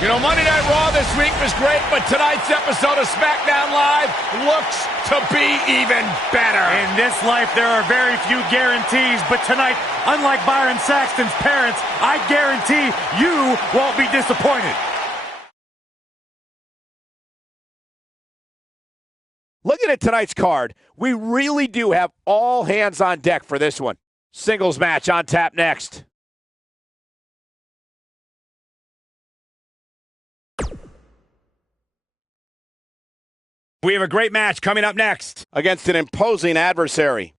You know, Monday Night Raw this week was great, but tonight's episode of SmackDown Live looks to be even better. In this life, there are very few guarantees, but tonight, unlike Byron Saxton's parents, I guarantee you won't be disappointed. Looking at tonight's card, we really do have all hands on deck for this one. Singles match on tap next. We have a great match coming up next against an imposing adversary.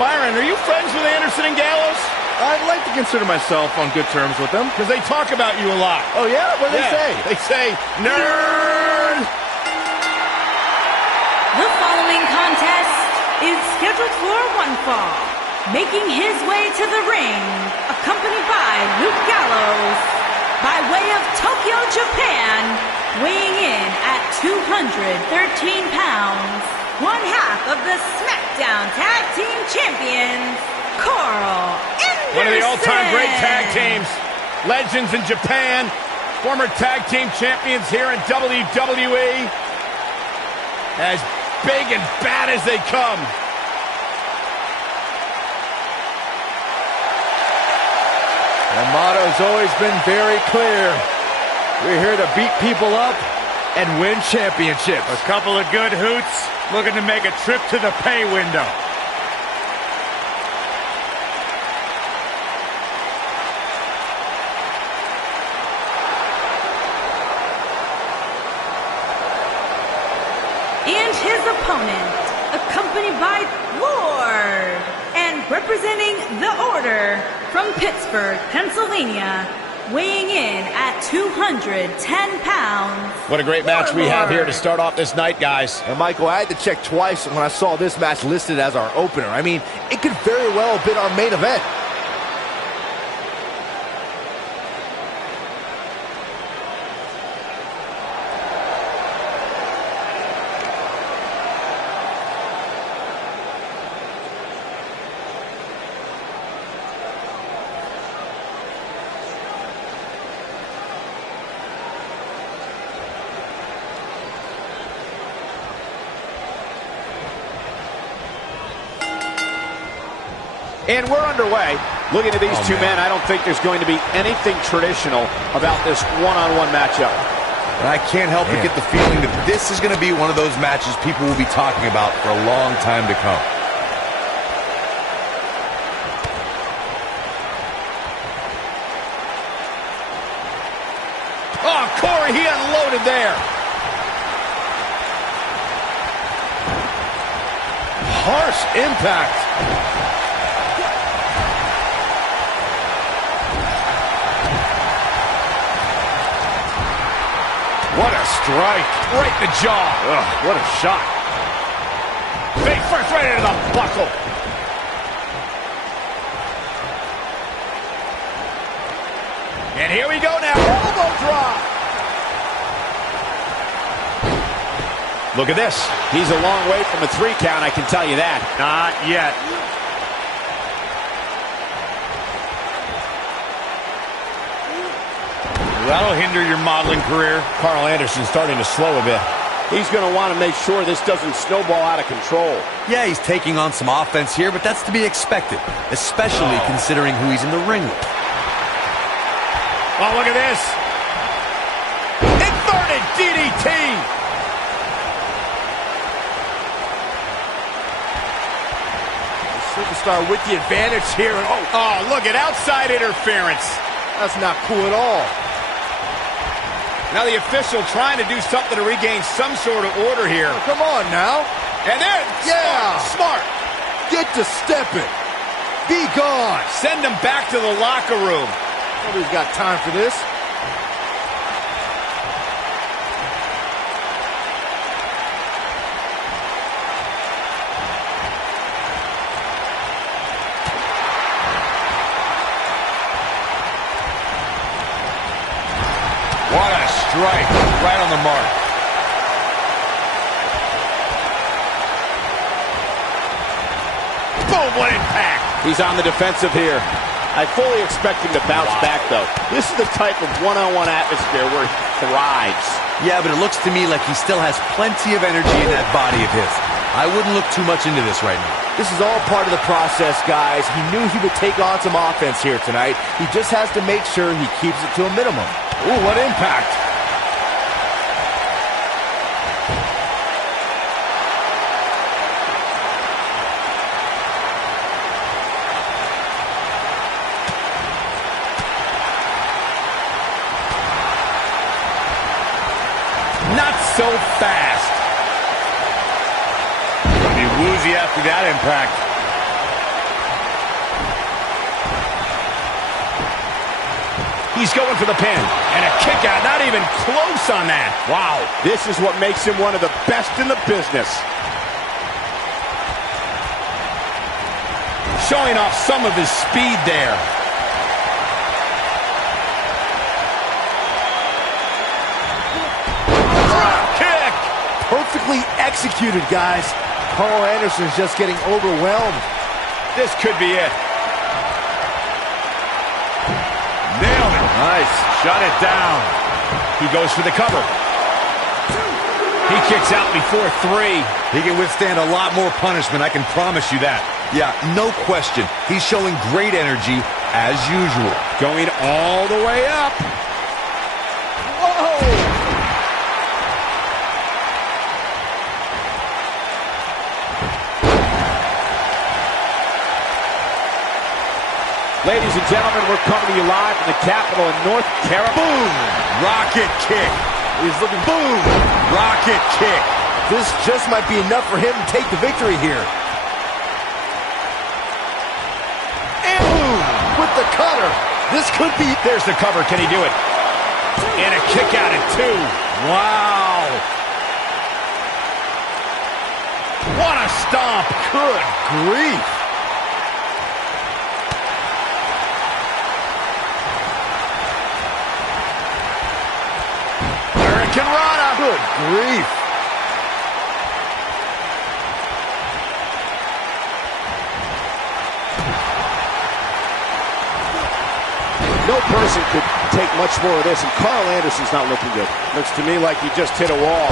Byron, are you friends with Anderson and Gallows? I'd like to consider myself on good terms with them. Because they talk about you a lot. Oh, yeah? What do they say? They say, nerd! The following contest is scheduled for one fall. Making his way to the ring, accompanied by Luke Gallows, by way of Tokyo, Japan, weighing in at 213 pounds, one half of the SmackDown Tag Team Champions, Carl Anderson. One of the all-time great tag teams. Legends in Japan. Former tag team champions here in WWE. As big and bad as they come. The motto's always been very clear. We're here to beat people up and win championships. A couple of good hoots looking to make a trip to the pay window. And his opponent, accompanied by Lord, and representing the Order from Pittsburgh, Pennsylvania, weighing in at 210 pounds. What a great match we have here to start off this night, guys. And Michael, I had to check twice when I saw this match listed as our opener. I mean, it could very well have been our main event. And we're underway. Looking at these two men, I don't think there's going to be anything traditional about this one-on-one matchup. And I can't help but get the feeling that this is going to be one of those matches people will be talking about for a long time to come. Oh, Corey, he unloaded there. Harsh impact. What a strike. Right in the jaw. Ugh, what a shot. Face first right into the buckle. And here we go now. Elbow drop. Look at this. He's a long way from a 3 count, I can tell you that. Not yet. That'll hinder your modeling career. Carl Anderson's starting to slow a bit. He's going to want to make sure this doesn't snowball out of control. Yeah, he's taking on some offense here, but that's to be expected, especially considering who he's in the ring with. Oh, look at this. DDT. Superstar with the advantage here. Oh, look at outside interference. That's not cool at all. Now the official trying to do something to regain some sort of order here. Oh, come on now. And then, smart. Get to stepping. Be gone. Send him back to the locker room. Nobody's got time for this. What a strike. Right on the mark. Boom, what impact. He's on the defensive here. I fully expect him to bounce back, though. This is the type of one-on-one atmosphere where he thrives. Yeah, but it looks to me like he still has plenty of energy in that body of his. I wouldn't look too much into this right now. This is all part of the process, guys. He knew he would take on some offense here tonight. He just has to make sure he keeps it to a minimum. Ooh, what impact. Not so fast. Gonna be woozy after that impact. He's going for the pin. And a kick out, not even close on that. Wow. This is what makes him one of the best in the business. Showing off some of his speed there. Drop kick. Perfectly executed, guys. Carl Anderson's just getting overwhelmed. This could be it. Nailed it. Nice. Shut it down. He goes for the cover. He kicks out before 3. He can withstand a lot more punishment, I can promise you that. Yeah, no question. He's showing great energy as usual. Going all the way up. Whoa! Ladies and gentlemen, we're coming to you live from the capital in North Carolina. Boom! Rocket kick. He's looking, boom! Rocket kick. This just might be enough for him to take the victory here. And boom! With the cutter. This could be... There's the cover. Can he do it? And a kick out at 2. Wow! What a stomp. Good grief. Rana. Good grief. No person could take much more of this, and Carl Anderson's not looking good. Looks to me like he just hit a wall.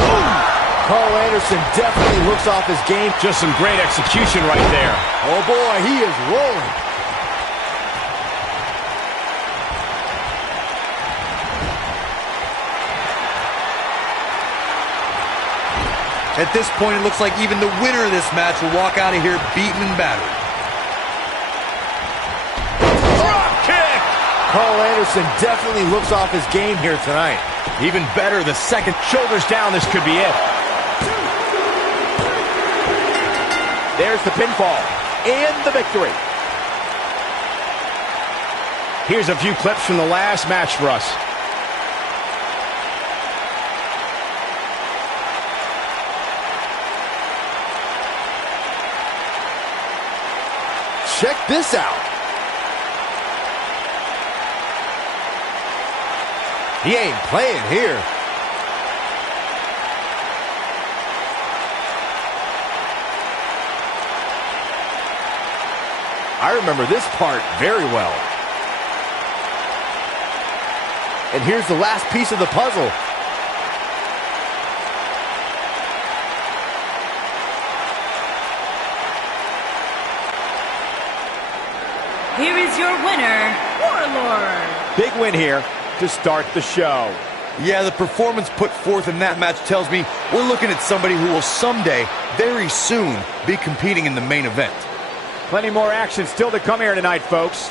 Carl Anderson definitely looks off his game. Just some great execution right there. Oh boy, he is rolling. At this point, it looks like even the winner of this match will walk out of here beaten and battered. Drop kick! Carl Anderson definitely looks off his game here tonight. Even better, the second. Shoulders down, this could be it. There's the pinfall and the victory. Here's a few clips from the last match for us. Check this out. He ain't playing here. I remember this part very well. And here's the last piece of the puzzle. Here is your winner, Warlord. Big win here to start the show. Yeah, the performance put forth in that match tells me we're looking at somebody who will someday, very soon, be competing in the main event. Plenty more action still to come here tonight, folks.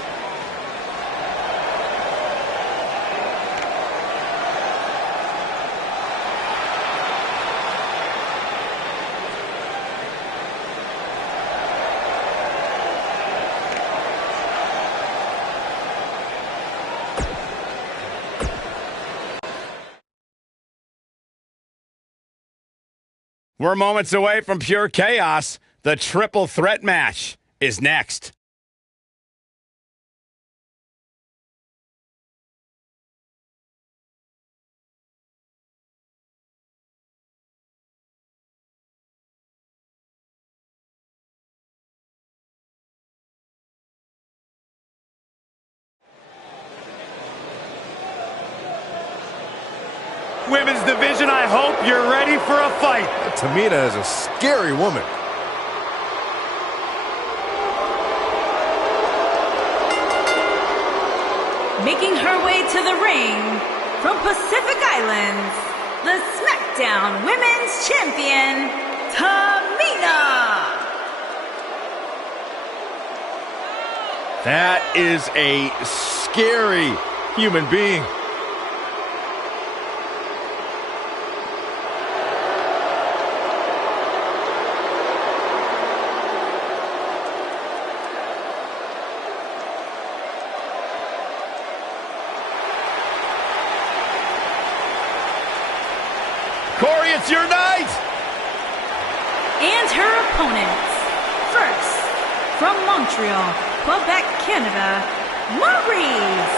We're moments away from pure chaos. The triple threat match is next. Women's division, I hope you're ready for a fight. Tamina is a scary woman. Making her way to the ring from Pacific Islands, the SmackDown Women's Champion, Tamina. That is a scary human being. Corey, it's your night! And her opponents. First, from Montreal, Quebec, Canada, Maurice.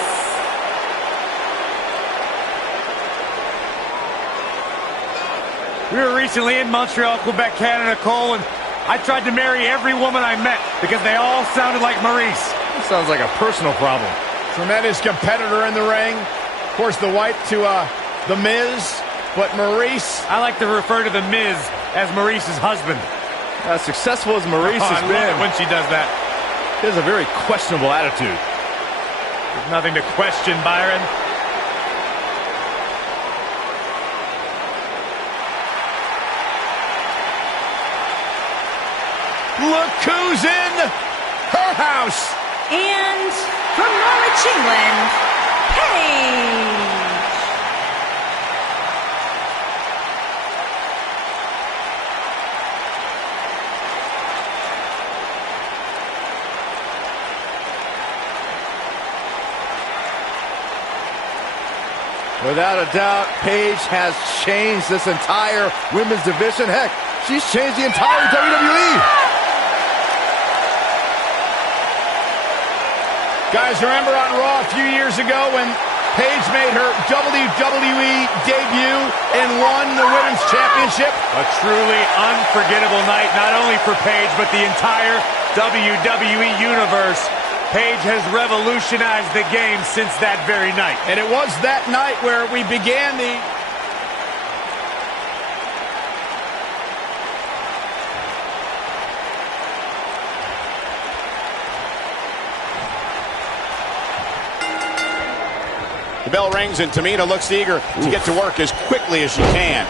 We were recently in Montreal, Quebec, Canada, Cole, and I tried to marry every woman I met because they all sounded like Maurice. That sounds like a personal problem. Tremendous competitor in the ring. Of course, the wife to The Miz. But Maurice... I like to refer to The Miz as Maurice's husband. As successful as Maurice has I been, love it when she does that. he has a very questionable attitude. There's nothing to question, Byron. Look who's in her house! And from Norwich, England, Paige. Without a doubt, Paige has changed this entire women's division. Heck, she's changed the entire WWE. Guys, remember on Raw a few years ago when Paige made her WWE debut and won the Women's Championship? A truly unforgettable night, not only for Paige, but the entire WWE Universe. Paige has revolutionized the game since that very night. And it was that night where we began the... The bell rings and Tamina looks eager to get to work as quickly as she can.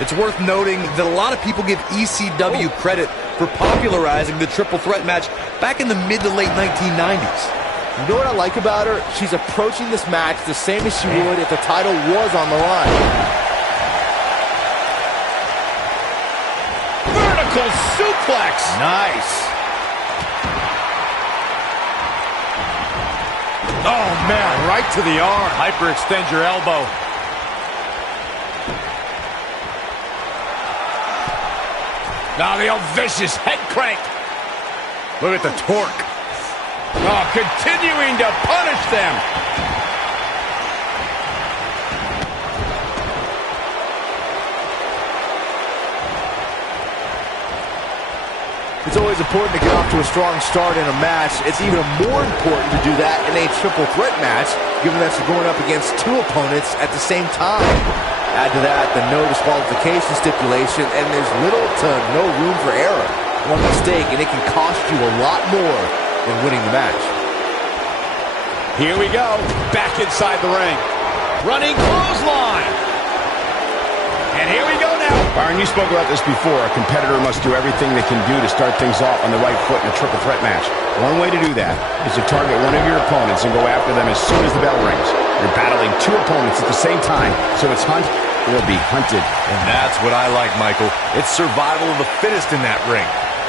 It's worth noting that a lot of people give ECW credit for popularizing the triple threat match back in the mid to late 1990s. You know what I like about her? She's approaching this match the same as she would if the title was on the line. Vertical suplex! Nice. Oh, man, right to the arm. Hyperextend your elbow. Now the old vicious head crank. Look at the torque. Oh, continuing to punish them. It's always important to get off to a strong start in a match. It's even more important to do that in a triple threat match, given that you're going up against two opponents at the same time. Add to that the no disqualification stipulation, and there's little to no room for error. One mistake, and it can cost you a lot more than winning the match. Here we go, back inside the ring. Running clothesline. And here we go now. Byron, you spoke about this before. A competitor must do everything they can do to start things off on the right foot in a triple threat match. One way to do that is to target one of your opponents and go after them as soon as the bell rings. You're battling two opponents at the same time, so it's hunt or be hunted. And that's what I like, Michael. It's survival of the fittest in that ring.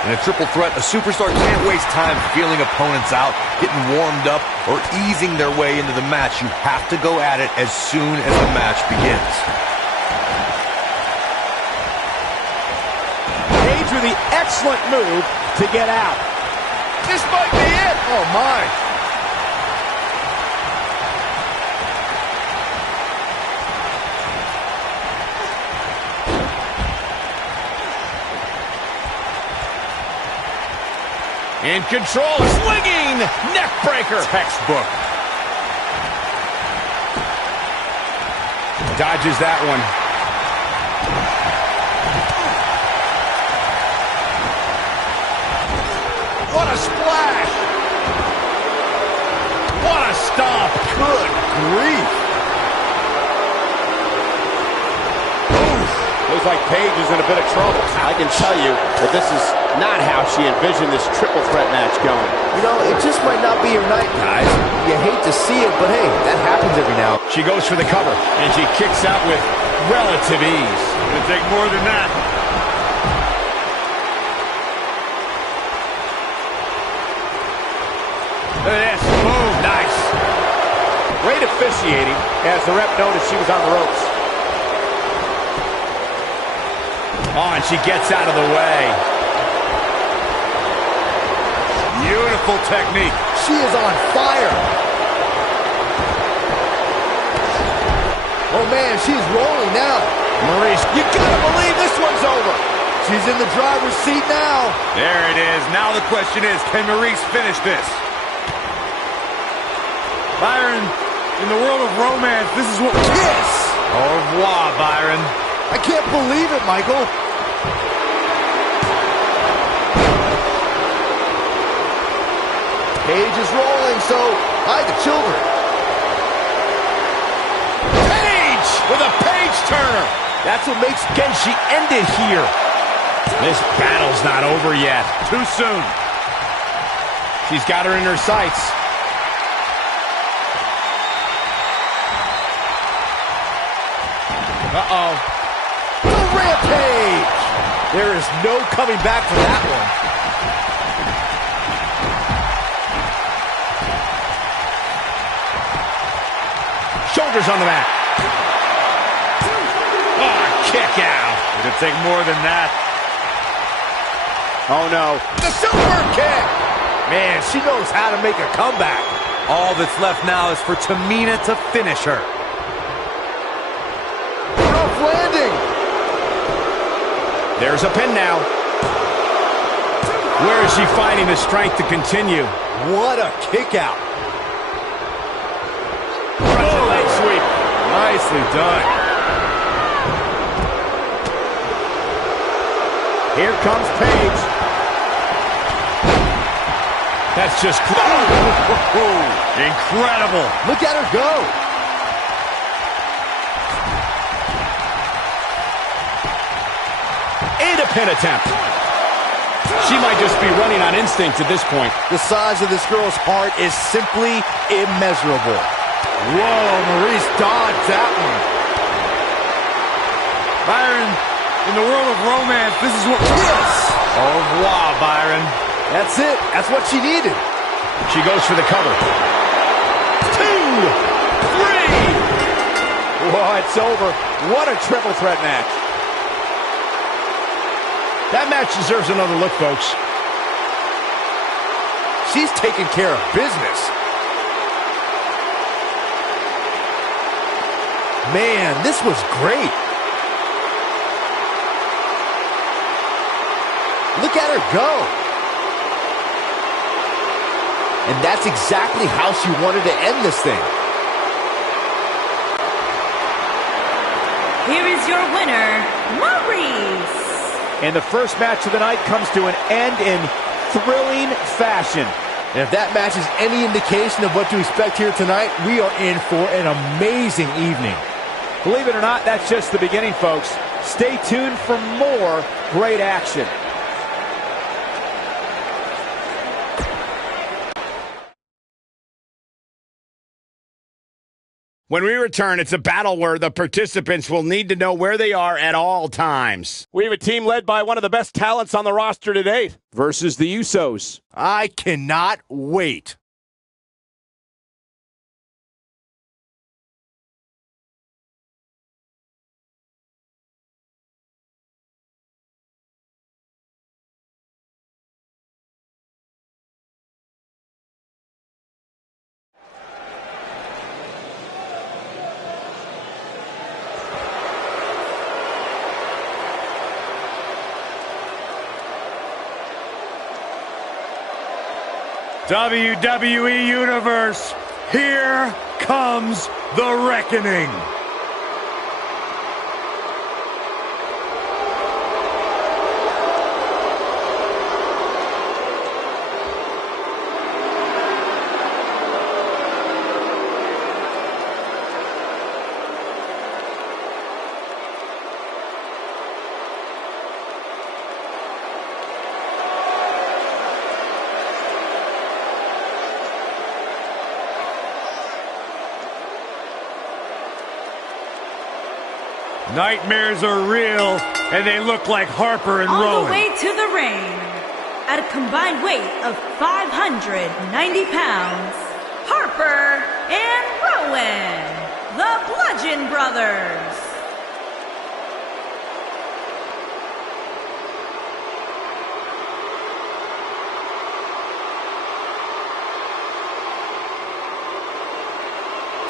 In a triple threat, a superstar can't waste time feeling opponents out, getting warmed up, or easing their way into the match. You have to go at it as soon as the match begins. Page with the excellent move to get out. This might be it. Oh, my. In control, swinging neck breaker. Textbook. Dodges that one. What a splash. What a stomp. Good grief. Looks like Paige is in a bit of trouble. I can tell you that this is not how she envisioned this triple threat match going. You know, it just might not be your night, guys. You hate to see it, but hey, that happens every now. She goes for the cover, and she kicks out with relative ease. It'll take more than that. Look at this. Boom. Nice. Great officiating as the ref noticed she was on the ropes. Oh, and she gets out of the way. Beautiful technique. She is on fire. Oh, man, she's rolling now. Maurice, you gotta believe this one's over. She's in the driver's seat now. There it is. Now the question is, can Maurice finish this? Byron, in the world of romance, this is what... Kiss! Au revoir, Byron. I can't believe it, Michael. Paige is rolling, so hide the children. Paige with a page turner. That's what makes... Can she end it here? This battle's not over yet. Too soon. She's got her in her sights. Uh-oh. The Rampage! There is no coming back from that one. Shoulders on the mat. Oh, kick out. It'll take more than that. Oh, no. The super kick. Man, she knows how to make a comeback. All that's left now is for Tamina to finish her. Rough landing. There's a pin now. Where is she finding the strength to continue? What a kick out. Leg sweep. Nicely done. Here comes Paige. That's just... Incredible. Look at her go. And a pin attempt. She might just be running on instinct at this point. The size of this girl's heart is simply immeasurable. Whoa, Maurice dodged that one. Byron, in the world of romance, this is what... Yes! Au revoir, Byron. That's it. That's what she needed. She goes for the cover. 2, 3. Whoa, it's over. What a triple threat match. That match deserves another look, folks. She's taking care of business. Man, this was great. Look at her go. And that's exactly how she wanted to end this thing. Here is your winner, Maurice. And the first match of the night comes to an end in thrilling fashion. And if that match is any indication of what to expect here tonight, we are in for an amazing evening. Believe it or not, that's just the beginning, folks. Stay tuned for more great action. When we return, it's a battle where the participants will need to know where they are at all times. We have a team led by one of the best talents on the roster to date versus the Usos. I cannot wait. WWE Universe, here comes the reckoning. Nightmares are real, and they look like Harper and Rowan. On the way to the ring, at a combined weight of 590 pounds, Harper and Rowan, the Bludgeon Brothers.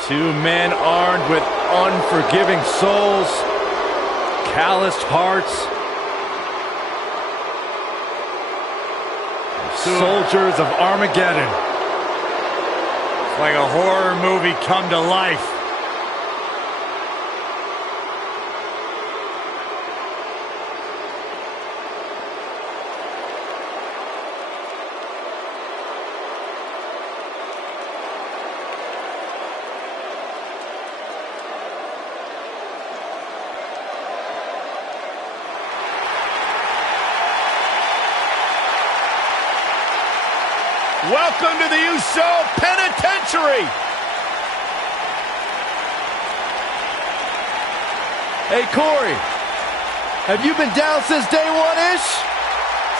Two men armed with unforgiving souls, calloused hearts, soldiers of Armageddon. It's like a horror movie come to life. Welcome to the Uso Penitentiary. Hey, Corey, have you been down since day one-ish?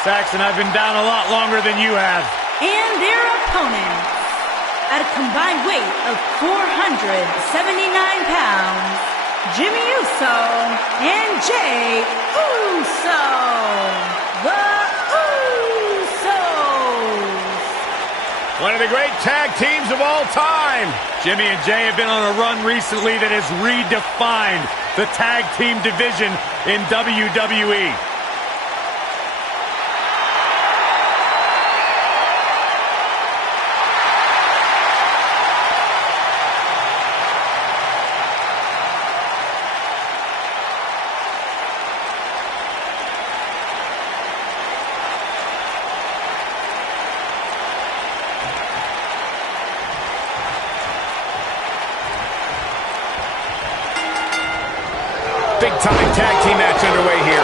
Saxon, I've been down a lot longer than you have. And their opponents, at a combined weight of 479 pounds, Jimmy Uso and Jey Uso. The One of the great tag teams of all time. Jimmy and Jey have been on a run recently that has redefined the tag team division in WWE. Big-time tag team match underway here.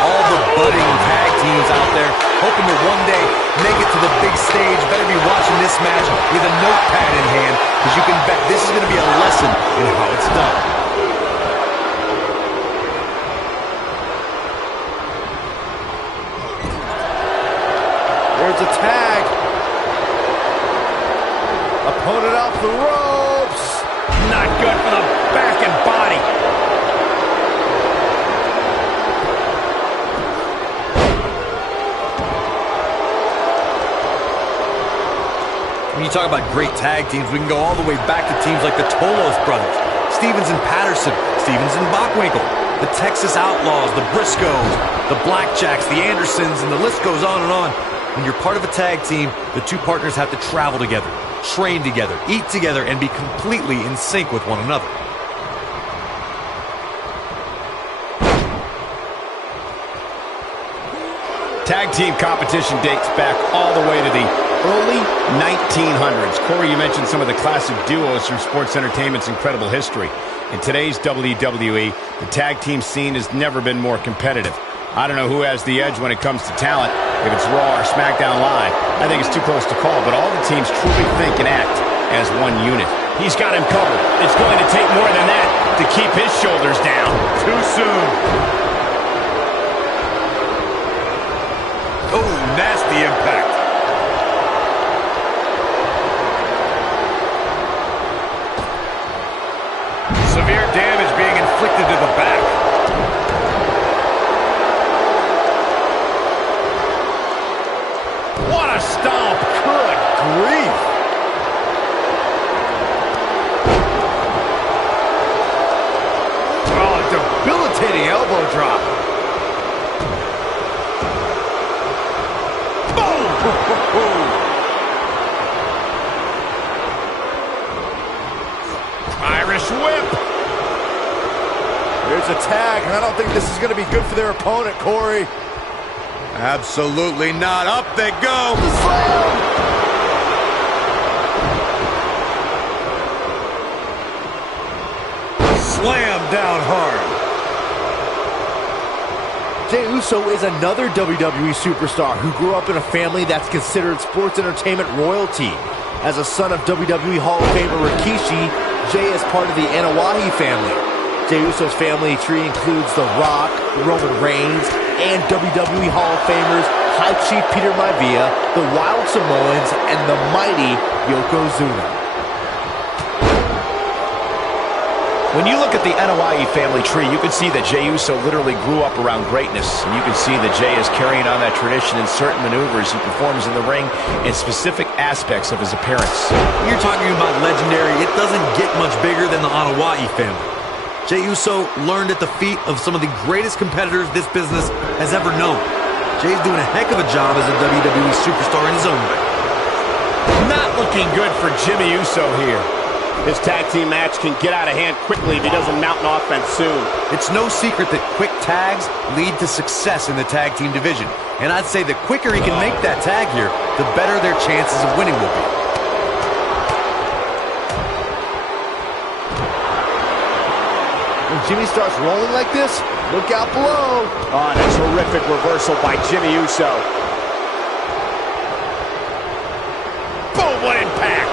All the budding tag teams out there hoping to one day make it to the big stage. Better be watching this match with a notepad in hand, because you can bet this is going to be a lesson in how it's done. There's a tag. Opponent off the ropes. Not good for the back and body. When you talk about great tag teams, we can go all the way back to teams like the Tolos brothers, Stevens and Patterson, Stevens and Bockwinkel, the Texas Outlaws, the Briscoes, the Blackjacks, the Andersons, and the list goes on and on. When you're part of a tag team, the two partners have to travel together, train together, eat together, and be completely in sync with one another. Tag team competition dates back all the way to the early 1900s. Corey, you mentioned some of the classic duos from sports entertainment's incredible history. In today's WWE, the tag team scene has never been more competitive. I don't know who has the edge when it comes to talent, if it's Raw or SmackDown Live. I think it's too close to call, but all the teams truly think and act as one unit. He's got him covered. It's going to take more than that to keep his shoulders down. Too soon. Oh, nasty impact. Severe damage being inflicted to the back. What a stomp. Good grief. Oh, debilitating elbow drop. Irish whip. There's a tag, and I don't think this is going to be good for their opponent, Corey. Absolutely not. Up they go. Slam down hard. Jey Uso is another WWE superstar who grew up in a family that's considered sports entertainment royalty. As a son of WWE Hall of Famer Rikishi, Jey is part of the Anoa'i family. Jey Uso's family tree includes The Rock, Roman Reigns, and WWE Hall of Famers High Chief Peter Maivia, the Wild Samoans, and the mighty Yokozuna. When you look at the Anoa'i family tree, you can see that Jey Uso literally grew up around greatness. And you can see that Jey is carrying on that tradition in certain maneuvers he performs in the ring and specific aspects of his appearance. You're talking about legendary. It doesn't get much bigger than the Anoa'i family. Jey Uso learned at the feet of some of the greatest competitors this business has ever known. Jey's doing a heck of a job as a WWE superstar in his own way. Not looking good for Jimmy Uso here. His tag team match can get out of hand quickly if he doesn't mount an offense soon. It's no secret that quick tags lead to success in the tag team division. And I'd say the quicker he can make that tag here, the better their chances of winning will be. When Jimmy starts rolling like this, look out below. Oh, and a terrific reversal by Jimmy Uso. Boom, what impact.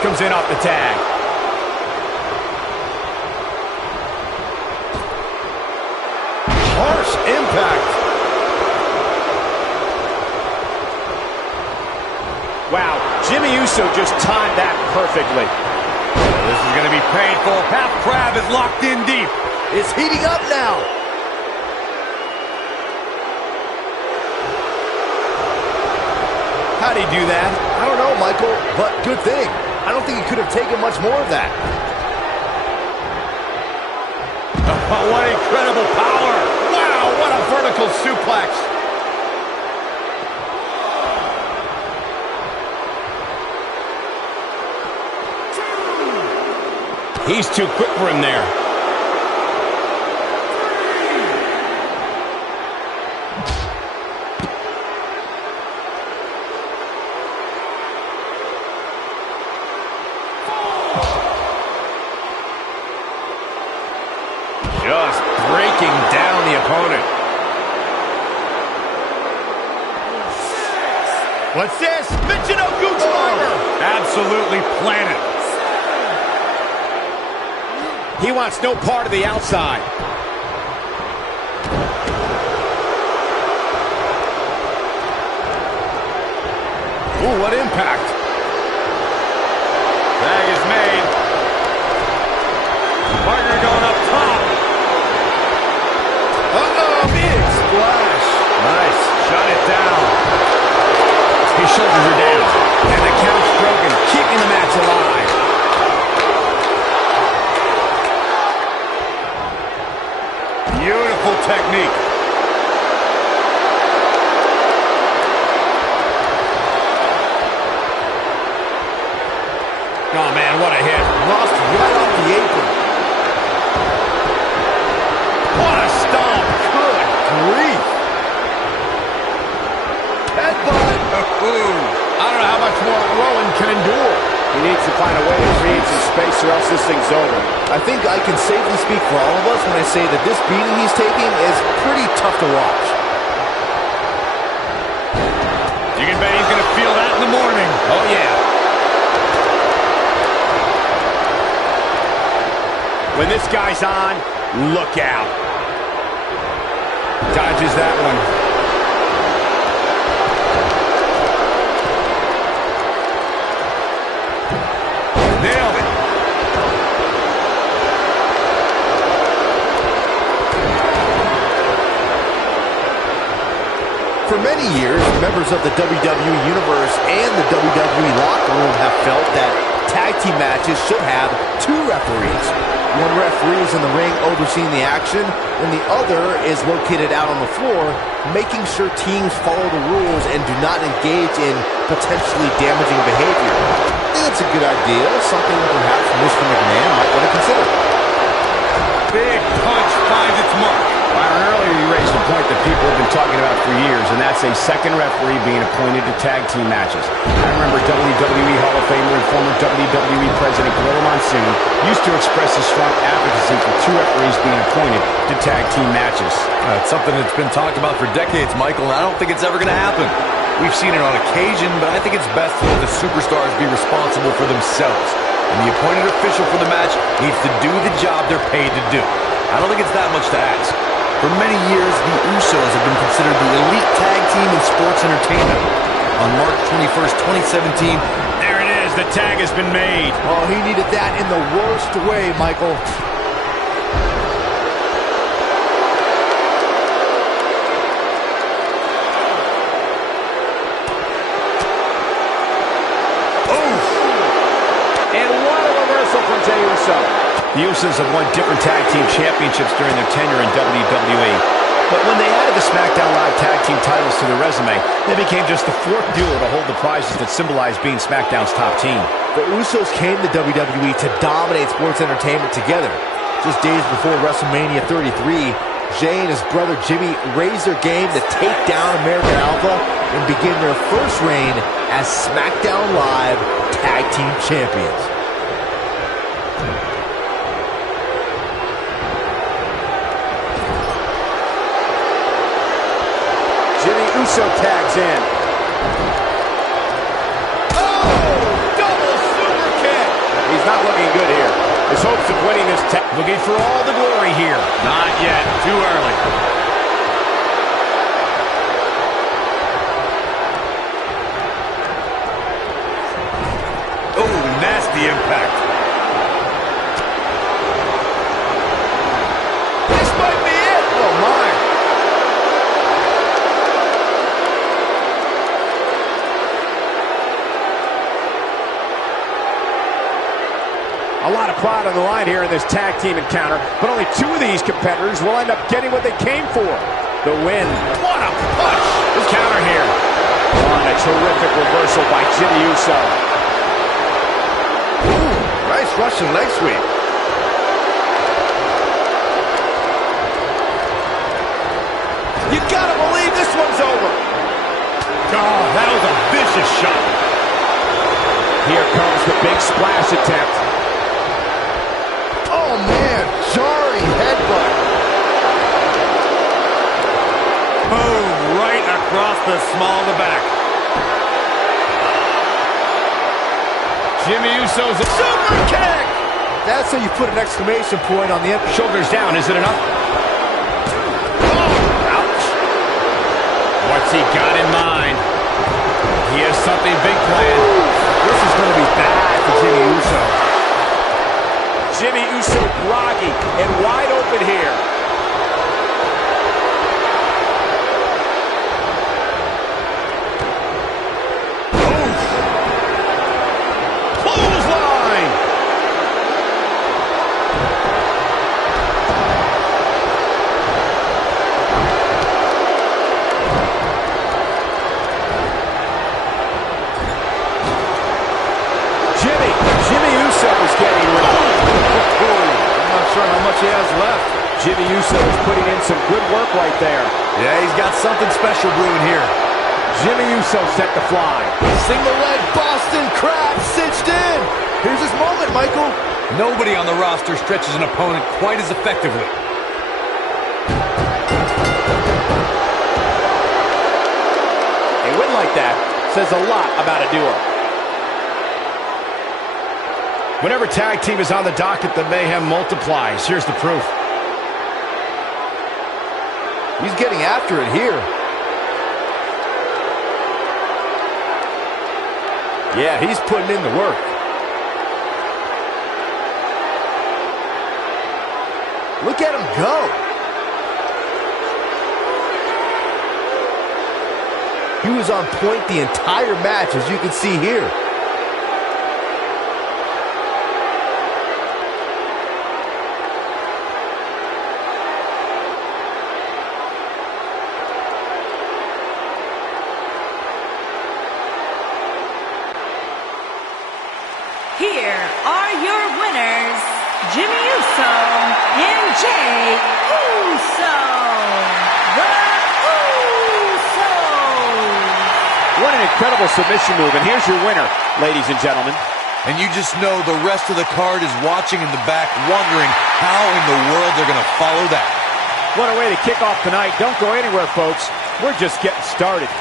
Comes in off the tag. Harsh impact. Wow, Jimmy Uso just timed that perfectly. This is going to be painful. Half crab is locked in deep. It's heating up now. How'd he do that? I don't know, Michael, but good thing. I don't think he could have taken much more of that. Oh, what incredible power. Wow, what a vertical suplex. He's too quick for him there. Just breaking down the opponent. What's this? Michinoku driver. Absolutely planted. He wants no part of the outside. Ooh, what impact. Tag is made. Partner going up top. Uh-oh, big splash. Nice. Shut it down. His shoulders are down. And the count's broken, keeping the match alive. Beautiful technique. Oh, man, what a hit. Lost right off the apron. What a stomp. Good grief. Headbutt. I don't know more Rowan can endure. He needs to find a way to create some space or else this thing's over. I think I can safely speak for all of us when I say that this beating he's taking is pretty tough to watch. You can bet he's going to feel that in the morning. Oh, yeah. When this guy's on, look out. Dodges that one. Nailed it. For many years, members of the WWE Universe and the WWE locker room have felt that tag team matches should have two referees. One referee is in the ring overseeing the action, and the other is located out on the floor, making sure teams follow the rules and do not engage in potentially damaging behavior. I think it's a good idea, something perhaps Mr. McMahon might want to consider. Big punch finds its mark. Byron, earlier you raised a point that people have been talking about for years, and that's a second referee being appointed to tag team matches. I remember WWE Hall of Famer and former WWE President Gorilla Monsoon used to express a strong advocacy for two referees being appointed to tag team matches. It's something that's been talked about for decades, Michael, and I don't think it's ever going to happen. We've seen it on occasion, but I think it's best to let the superstars be responsible for themselves. And the appointed official for the match needs to do the job they're paid to do. I don't think it's that much to ask. For many years, the Usos have been considered the elite tag team in sports entertainment. On March 21st, 2017, There it is. The tag has been made. Oh, he needed that in the worst way, Michael. The Usos have won different tag team championships during their tenure in WWE. But when they added the SmackDown Live tag team titles to their resume, they became just the fourth duo to hold the prizes that symbolize being SmackDown's top team. The Usos came to WWE to dominate sports entertainment together. Just days before WrestleMania 33, Jay and his brother Jimmy raised their game to take down American Alpha and begin their first reign as SmackDown Live Tag Team Champions. Jimmy Uso tags in. Oh! Double super kick! He's not looking good here. His hopes of winning this tag. Looking for all the glory here. Not yet. Too early. Oh, nasty impact. This might be it! Oh, my. A lot of pride on the line here in this tag team encounter, but only two of these competitors will end up getting what they came for. The win. What a punch! This counter here. On a terrific reversal by Jimmy Uso. Ooh, nice Russian leg sweep. You gotta believe this one's over. Oh, that was a vicious shot. Here comes the big splash attempt. Oh, man, jarring headbutt. Boom, right across the small of the back. Jimmy Uso's a super kick. That's how you put an exclamation point on the end. Shoulders down, is it enough? Oh, ouch. What's he got in mind? He has something big planned. This is going to be bad for Jimmy Uso. Jimmy Uso groggy and wide open here. Clothesline! Jimmy Uso is getting rid of. I'm not sure how much he has left. Jimmy Uso is putting in some good work right there. Yeah, he's got something special brewing here. Jimmy Uso set to fly. Single leg Boston Crab cinched in. Here's his moment, Michael. Nobody on the roster stretches an opponent quite as effectively. A win like that says a lot about a duo. Whenever tag team is on the docket, the mayhem multiplies. Here's the proof. He's getting after it here. Yeah, he's putting in the work. Look at him go. He was on point the entire match, as you can see here. Here are your winners, Jimmy Uso and Jey Uso. The Usos. What an incredible submission move, and here's your winner, ladies and gentlemen. And you just know the rest of the card is watching in the back, wondering how in the world they're going to follow that. What a way to kick off tonight. Don't go anywhere, folks. We're just getting started.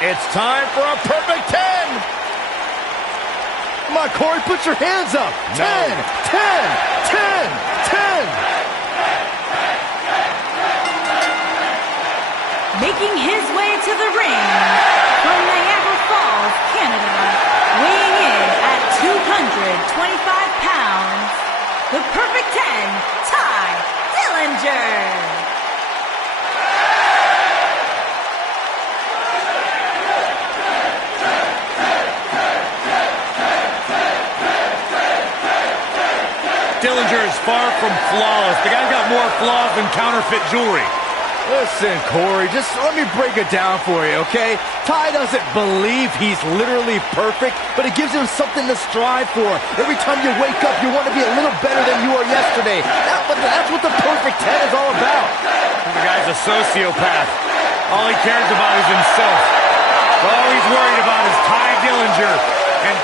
It's time for a perfect 10. Come on, Corey, put your hands up. 10, 10, 10, 10. Making his way to the ring from Niagara Falls, Canada, weighing in at 225 pounds, the perfect 10, Ty Dillinger. Dillinger is far from flawless. The guy's got more flaws than counterfeit jewelry. Listen, Corey, just let me break it down for you, okay? Ty doesn't believe he's literally perfect, but it gives him something to strive for. Every time you wake up, you want to be a little better than you were yesterday. That's what the perfect 10 is all about. The guy's a sociopath. All he cares about is himself. All he's worried about is Ty Dillinger. And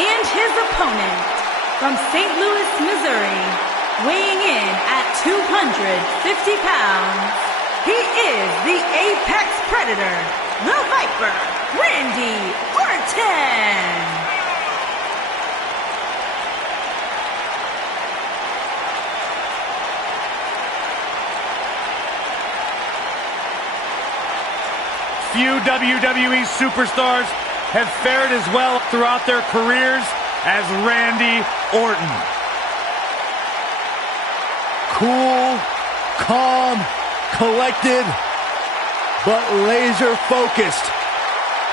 And his opponent, from St. Louis, Missouri, weighing in at 250 pounds, he is the Apex Predator, the Viper, Randy Orton. few WWE superstars have fared as well throughout their careers as Randy Orton. Cool, calm, collected, but laser focused.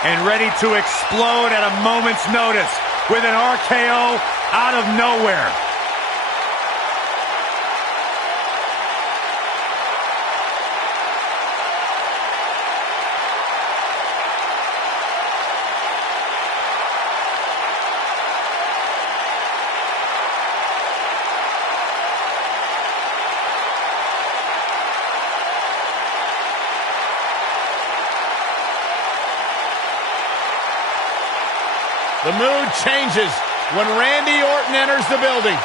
And ready to explode at a moment's notice with an RKO out of nowhere. The mood changes when Randy Orton enters the building.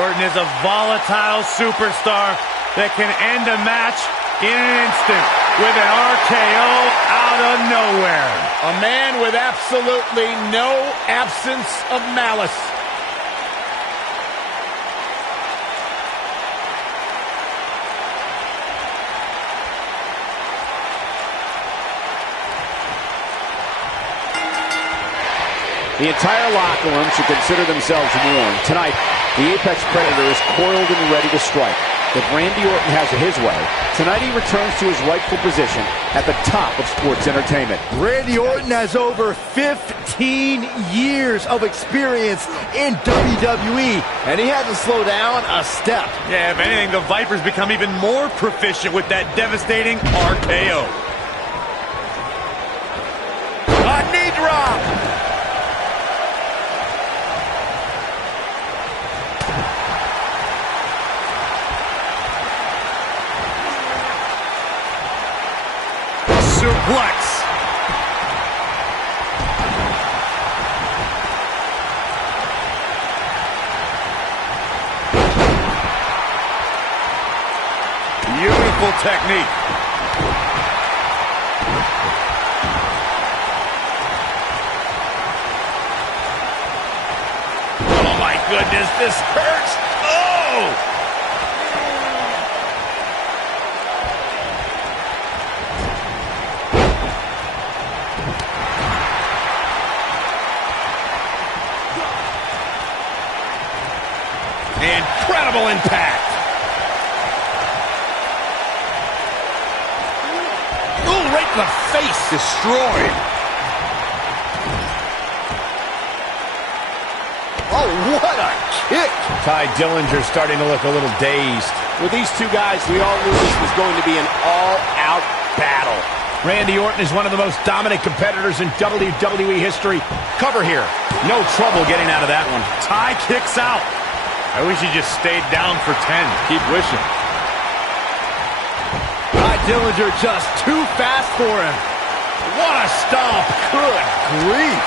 Orton is a volatile superstar that can end a match in an instant with an RKO out of nowhere. A man with absolutely no absence of malice. The entire locker room should consider themselves warned. Tonight, the Apex Predator is coiled and ready to strike. If Randy Orton has it his way, tonight he returns to his rightful position at the top of sports entertainment. Randy Orton has over 15 years of experience in WWE, and he hasn't slowed down a step. Yeah, if anything, the Vipers become even more proficient with that devastating RKO. A knee drop. Suplex. Beautiful technique. Oh my goodness, this hurts. Oh! Incredible impact. Ooh, right in the face. Destroyed. Oh, what a kick! Ty Dillinger's starting to look a little dazed. With these two guys, we all knew this was going to be an all-out battle. Randy Orton is one of the most dominant competitors in WWE history. Cover here. No trouble getting out of that one. Ty kicks out. I wish he just stayed down for 10. Keep wishing. Ty Dillinger just too fast for him. What a stomp. Good grief.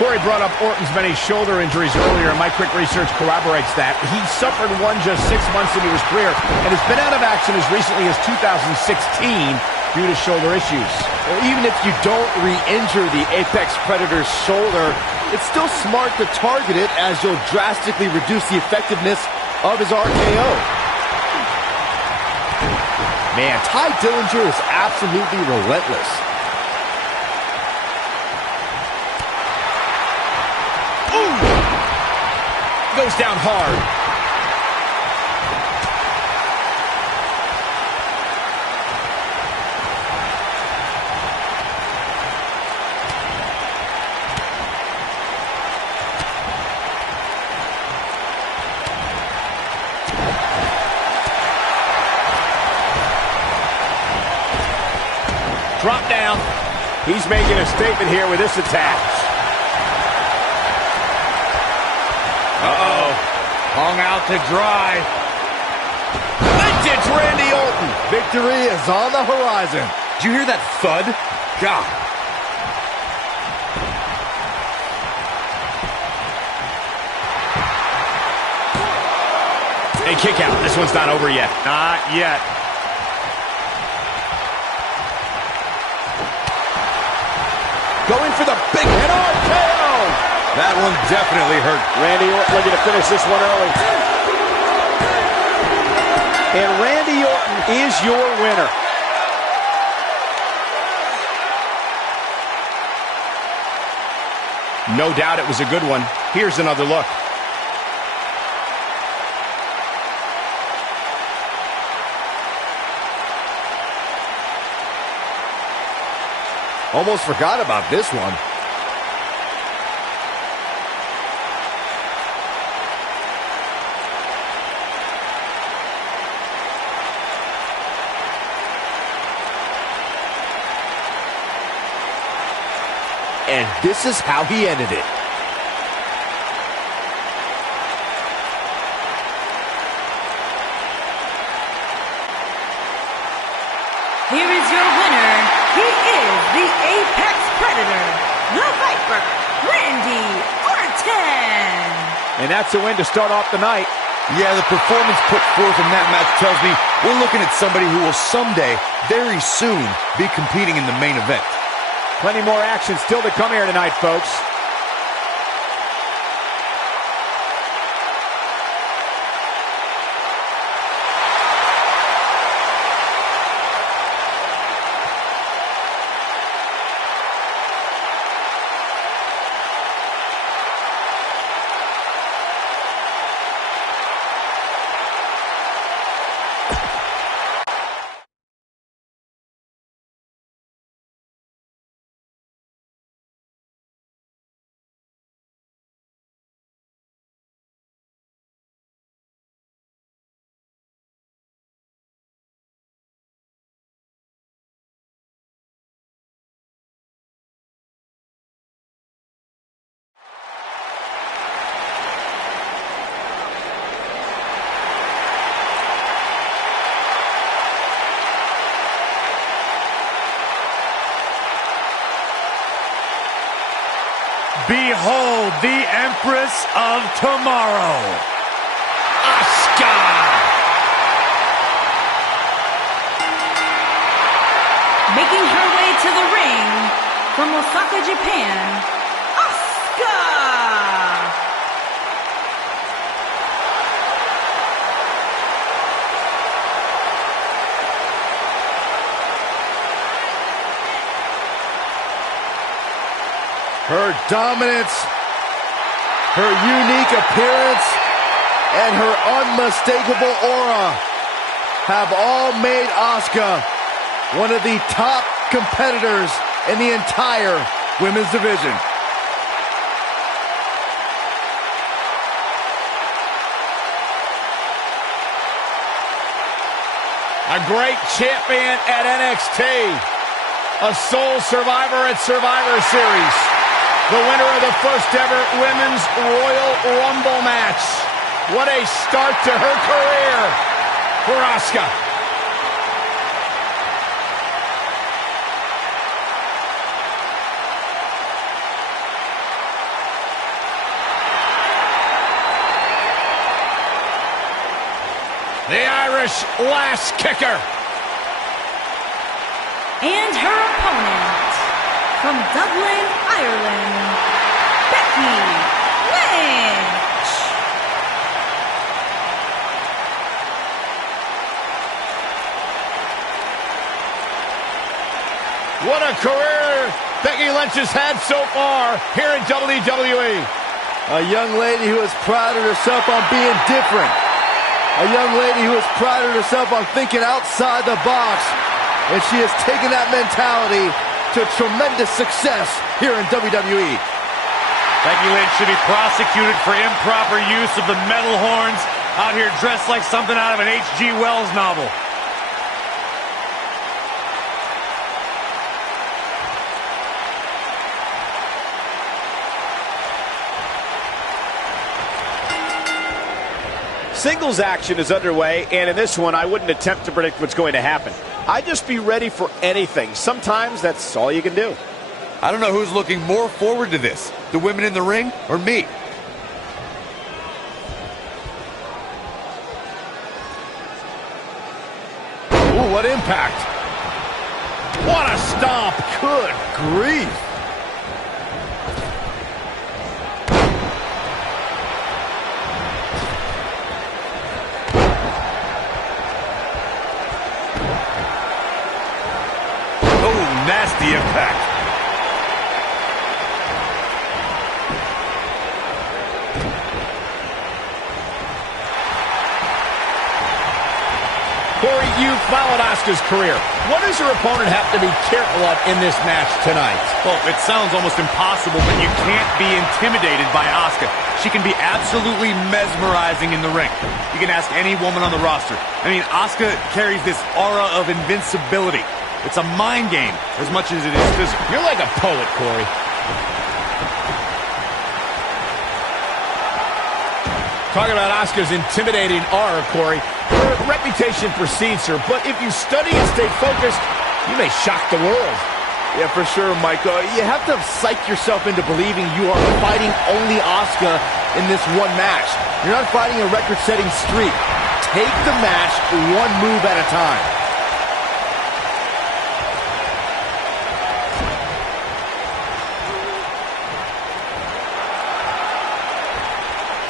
Corey brought up Orton's many shoulder injuries earlier, and my quick research corroborates that. He suffered one just 6 months into his career and has been out of action as recently as 2016 due to shoulder issues. Well, even if you don't re-injure the Apex Predator's shoulder, it's still smart to target it, as you'll drastically reduce the effectiveness of his RKO. Man, Ty Dillinger is absolutely relentless. Goes down hard. Drop down. He's making a statement here with this attack. Uh-oh. Hung out to dry. Vintage Randy Orton. Victory is on the horizon. Did you hear that thud? God. A kick out. This one's not over yet. Not yet. Going for the big hit RKO. That one definitely hurt. Randy Orton looking to finish this one early. And Randy Orton is your winner. No doubt it was a good one. Here's another look. Almost forgot about this one. And this is how he ended it. Here is your winner. He is the Apex Predator, the Viper, Randy Orton. And that's a win to start off the night. Yeah, the performance put forth in that match tells me we're looking at somebody who will someday, very soon, be competing in the main event. Plenty more action still to come here tonight, folks. Behold the Empress of Tomorrow, Asuka! Making her way to the ring from Osaka, Japan, Asuka! Her dominance, her unique appearance, and her unmistakable aura have all made Asuka one of the top competitors in the entire women's division. A great champion at NXT. A sole survivor at Survivor Series. The winner of the first ever Women's Royal Rumble match. What a start to her career for Asuka. The Irish lass kicker. And her opponent, from Dublin, Ireland, Becky Lynch. What a career Becky Lynch has had so far here in WWE. A young lady who has prided herself on being different. A young lady who has prided herself on thinking outside the box. And she has taken that mentality to tremendous success here in WWE. Becky Lynch should be prosecuted for improper use of the metal horns, out here dressed like something out of an H.G. Wells novel. Singles action is underway, and in this one, I wouldn't attempt to predict what's going to happen. I'd just be ready for anything. Sometimes that's all you can do. I don't know who's looking more forward to this, the women in the ring or me. Ooh, what impact. What a stomp. Good grief. Nasty impact. Corey, you've followed Asuka's career. What does her opponent have to be careful of in this match tonight? Well, it sounds almost impossible, but you can't be intimidated by Asuka. She can be absolutely mesmerizing in the ring. You can ask any woman on the roster. I mean, Asuka carries this aura of invincibility. It's a mind game as much as it is physical. You're like a poet, Corey. Talking about Asuka's intimidating aura, Corey. Her reputation precedes her, but if you study and stay focused, you may shock the world. Yeah, for sure, Michael. You have to psych yourself into believing you are fighting only Asuka in this one match. You're not fighting a record-setting streak. Take the match one move at a time.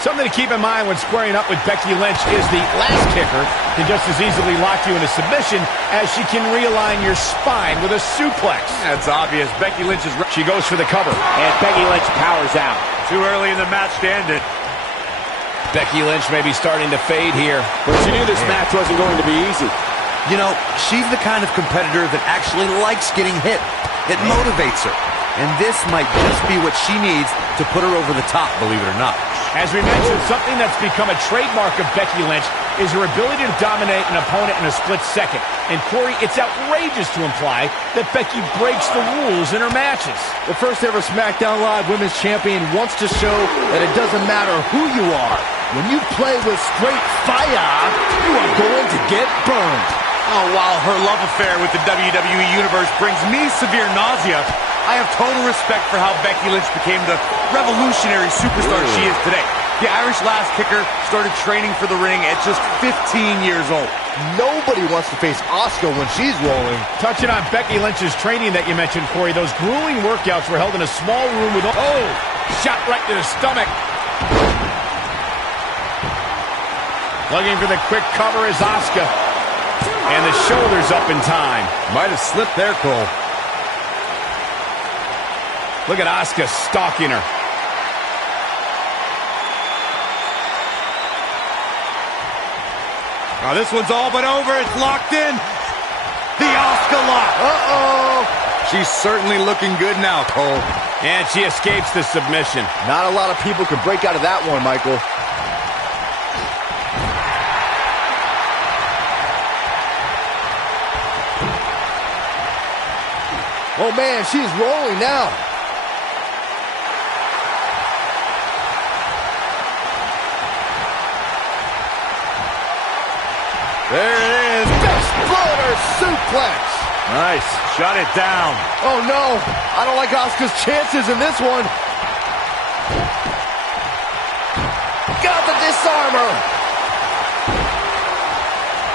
Something to keep in mind when squaring up with Becky Lynch is the last kicker can just as easily lock you into submission as she can realign your spine with a suplex. That's obvious. Becky Lynch is... She goes for the cover. And Becky Lynch powers out. Too early in the match to end it. Becky Lynch may be starting to fade here. But she knew this match wasn't going to be easy. You know, she's the kind of competitor that actually likes getting hit. It motivates her. And this might just be what she needs to put her over the top, believe it or not. As we mentioned, something that's become a trademark of Becky Lynch is her ability to dominate an opponent in a split second. And Corey, it's outrageous to imply that Becky breaks the rules in her matches. The first ever SmackDown Live Women's Champion wants to show that it doesn't matter who you are. When you play with straight fire, you are going to get burned. Oh, while her love affair with the WWE Universe brings me severe nausea, I have total respect for how Becky Lynch became the revolutionary superstar she is today. The Irish Lass Kicker started training for the ring at just 15 years old. Nobody wants to face Asuka when she's rolling. Touching on Becky Lynch's training that you mentioned, Corey, those grueling workouts were held in a small room with... Oh! Shot right to the stomach. Looking for the quick cover is Asuka. And the shoulders up in time. Might have slipped there, Cole. Look at Asuka stalking her. Now this one's all but over. It's locked in. The Asuka lock. Uh-oh. She's certainly looking good now, Cole. And she escapes the submission. Not a lot of people could break out of that one, Michael. Oh, man, she's rolling now. There it is. Exploder suplex. Nice. Shut it down. Oh, no. I don't like Asuka's chances in this one. Got the disarmer.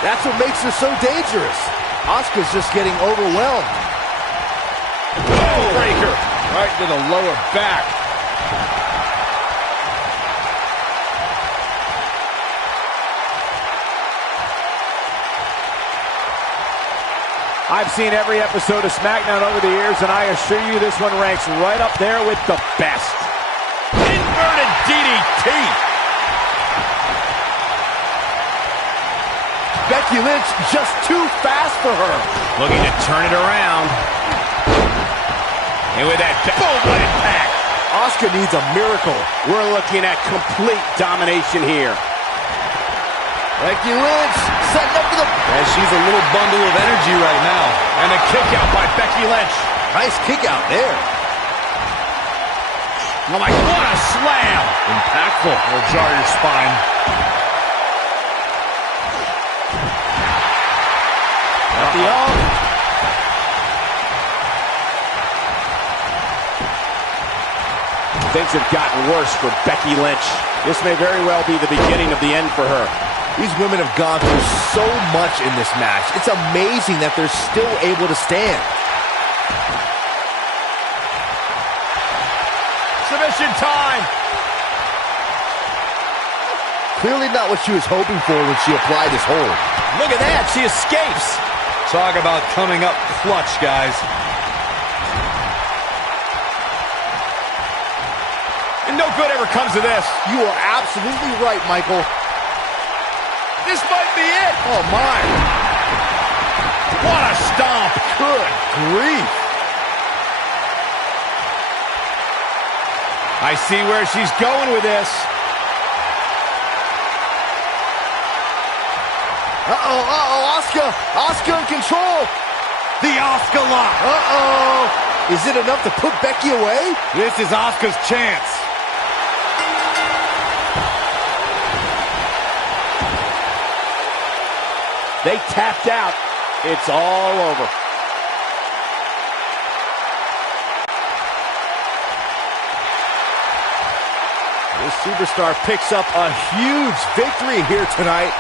That's what makes her so dangerous. Asuka's just getting overwhelmed. Breaker. Right to the lower back. I've seen every episode of SmackDown over the years, and I assure you this one ranks right up there with the best. Inverted DDT. Becky Lynch just too fast for her. Looking to turn it around. And with that boom, what impact. Asuka needs a miracle. We're looking at complete domination here. Becky Lynch setting up for the... And she's a little bundle of energy right now. And a kick out by Becky Lynch. Nice kick out there. Oh my, what a slam. Impactful. It'll jar your spine. At the arm. Things have gotten worse for Becky Lynch. This may very well be the beginning of the end for her. These women have gone through so much in this match. It's amazing that they're still able to stand. Submission time. Clearly not what she was hoping for when she applied this hold. Look at that. She escapes. Talk about coming up clutch, guys. And no good ever comes of this. You are absolutely right, Michael. This might be it. Oh, my. What a stomp. Good grief. I see where she's going with this. Asuka. Asuka in control. The Asuka lock. Is it enough to put Becky away? This is Asuka's chance. They tapped out. It's all over. This superstar picks up a huge victory here tonight.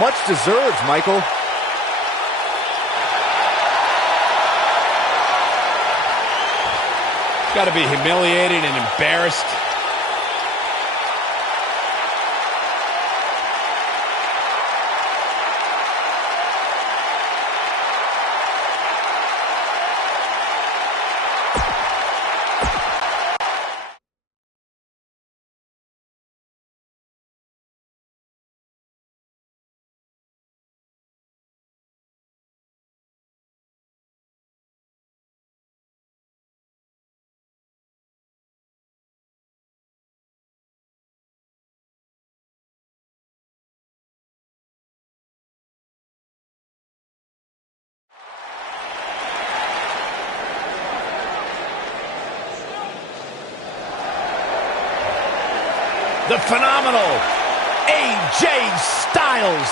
Much deserved, Michael. Got to be humiliated and embarrassed. The phenomenal AJ Styles.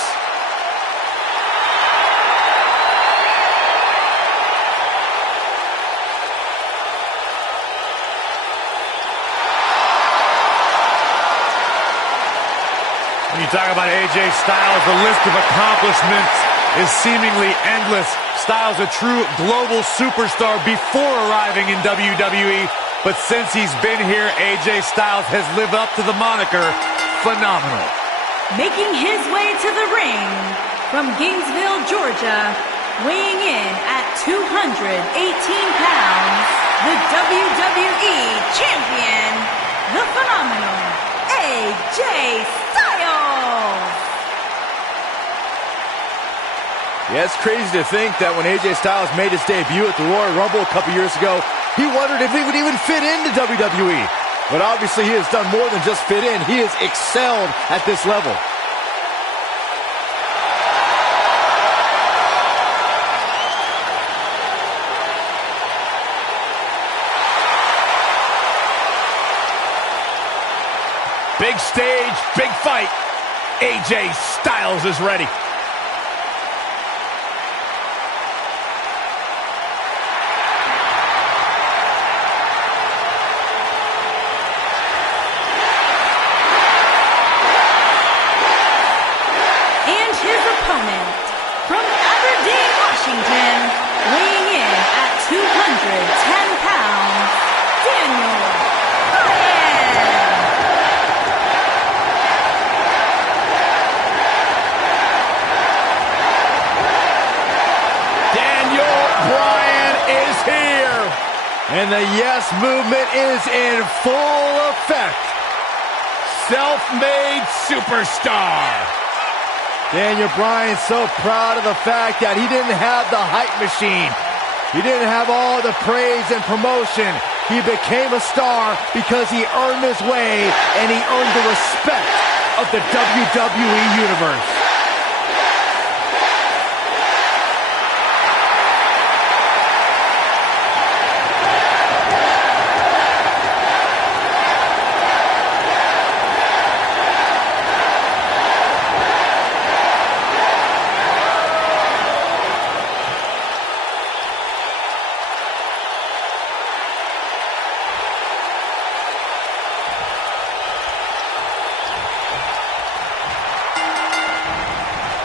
When you talk about AJ Styles, the list of accomplishments is seemingly endless. Styles, a true global superstar before arriving in WWE. But since he's been here, AJ Styles has lived up to the moniker, phenomenal. Making his way to the ring from Gainesville, Georgia, weighing in at 218 pounds, the WWE Champion, the phenomenal AJ Styles. Yeah, it's crazy to think that when AJ Styles made his debut at the Royal Rumble a couple years ago, he wondered if he would even fit into WWE. But obviously he has done more than just fit in. He has excelled at this level. Big stage, big fight. AJ Styles is ready. Weighing in at 210 pounds, Daniel Bryan. Daniel Bryan is here. And the yes movement is in full effect. Self-made superstar. Daniel Bryan so proud of the fact that he didn't have the hype machine. He didn't have all the praise and promotion. He became a star because he earned his way and he earned the respect of the WWE Universe.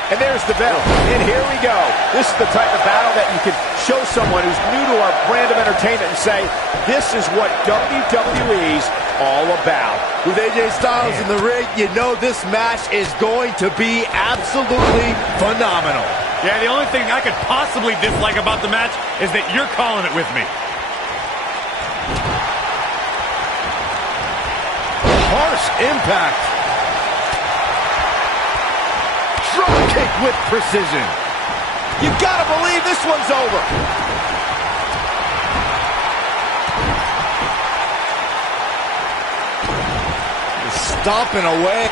And there's the bell. And here we go. This is the type of battle that you can show someone who's new to our brand of entertainment and say, this is what WWE's all about. With AJ Styles in the ring, you know this match is going to be absolutely phenomenal. Yeah, the only thing I could possibly dislike about the match is that you're calling it with me. Harsh impact. Drop kick with precision. You gotta believe this one's over. He's stomping away.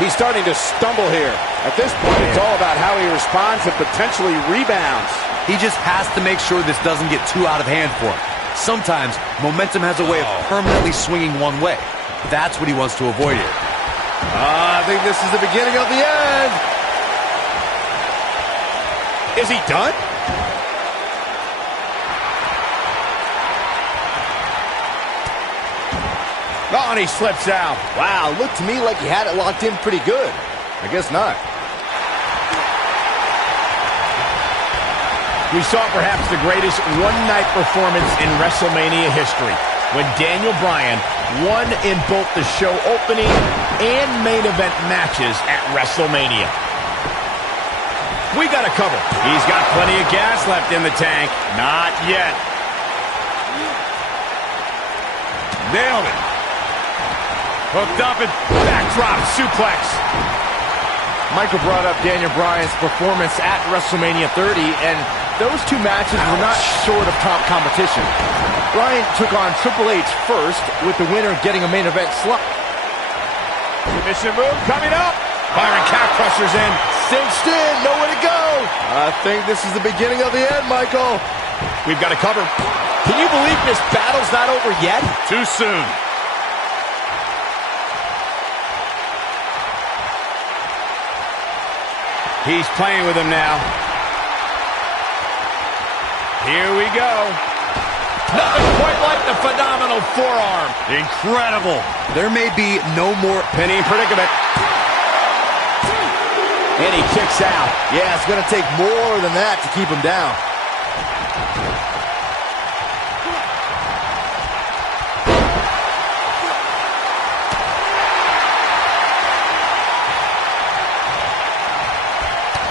He's starting to stumble here. At this point, it's all about how he responds and potentially rebounds. He just has to make sure this doesn't get too out of hand for him. Sometimes, momentum has a way of permanently swinging one way. That's what he wants to avoid here. I think this is the beginning of the end. Is he done? Oh, and he slips out. Wow, looked to me like he had it locked in pretty good. I guess not. We saw perhaps the greatest one-night performance in WrestleMania history when Daniel Bryan won in both the show opening and main event matches at WrestleMania. We got a cover. He's got plenty of gas left in the tank. Not yet. Nailed it. Hooked up and backdrop suplex. Michael brought up Daniel Bryan's performance at WrestleMania 30, and those two matches were not short of top competition. Bryan took on Triple H first, with the winner getting a main event slot. Submission move coming up. Byron calf crusher's in. Cinched in, nowhere to go. I think this is the beginning of the end, Michael. We've got a cover. Can you believe this battle's not over yet? Too soon. He's playing with him now. Here we go. Nothing quite like the phenomenal forearm. Incredible. There may be no more Penny in predicament. And he kicks out. Yeah, it's going to take more than that to keep him down.